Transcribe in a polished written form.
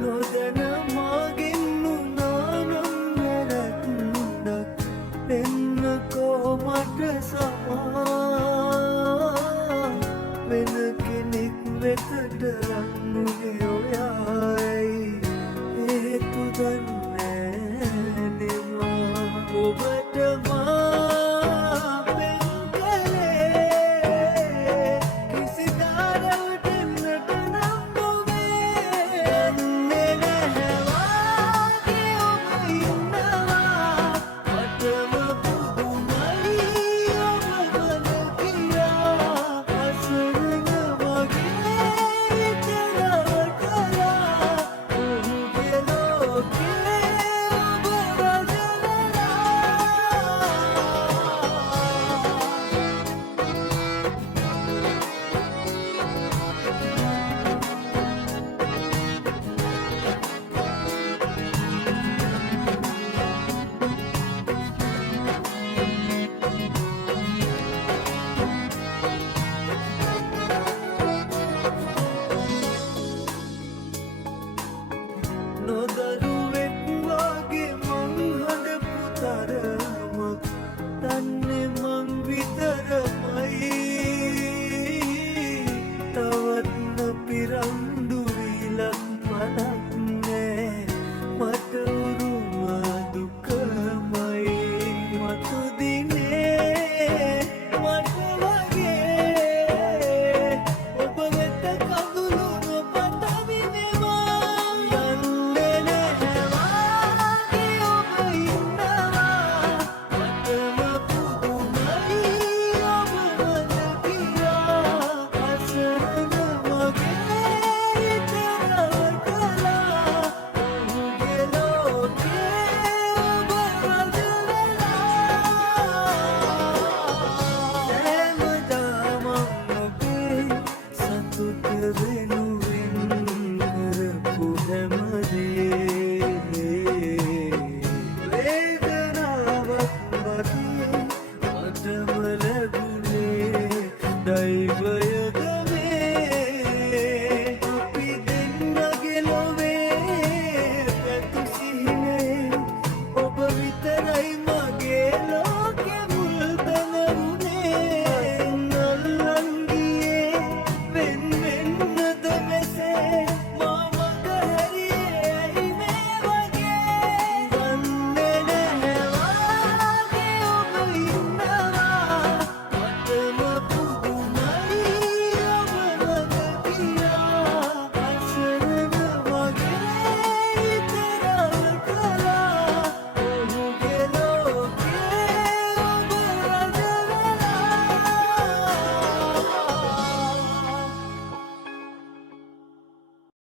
නොදැන මගෙන් නුනානම් වැරැද්දක් වෙන්නකෝ මට සමා වෙන කෙනෙක් වෙතට රන්නුනේ ඔයායි හේතු දන්නේ නෙමා ඔබට මා වෙන් කළේ කිසි තරවටන්නට නම් නොවේ දන්නේ නැහැ වාගේ ඔබ ඉන්නවා මටම පුදුමයි ඔබ වන කියා අසරණ වගේ විතරව කළා ඔහුගේ ලෝකේ ඔබ රජවලා නොදරුවෙක් වගේ මං හඬපු තරමක් දන්නේ මං විතරමයි තවත් නොපිරන්දු විලක්